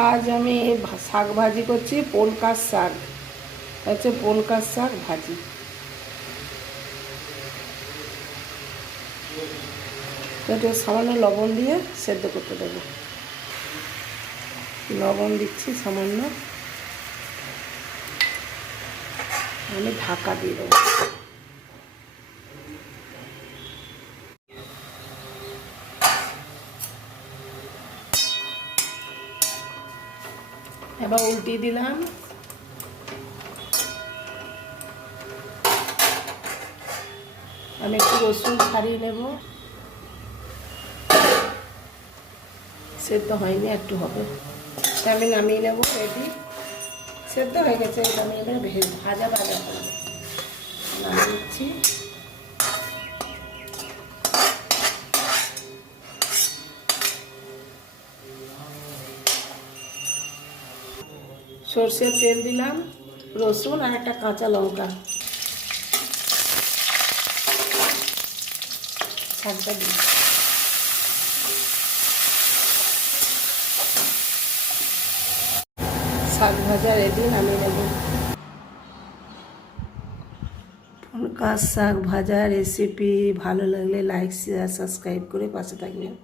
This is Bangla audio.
আজ আমি শাক ভাজি করছি পোলকার শাক। হচ্ছে পোলকার শাক ভাজি। একটু সামান্য লবণ দিয়ে সেদ্ধ করতে দেবো। লবণ দিচ্ছি সামান্য। আমি ঢাকা দিয়ে দেবো। এবার উল্টিয়ে দিলাম। আমি একটু রসুন ছাড়িয়ে নেব। সেদ্ধ হয়নি, একটু হবে। আমি নামিয়ে নেব রেডি সেদ্ধ হয়ে গেছে আমি এবার ভাজা ভাজা করব। নামিয়ে দিচ্ছি সর্ষের তেল দিলাম, রসুন আর একটা কাঁচা লঙ্কা। শাক ভাজা রেডি নামিয়ে নেব। ফুলকা শাক ভাজা রেসিপি ভালো লাগলে লাইক শেয়ার সাবস্ক্রাইব করে পাশে থাকবেন।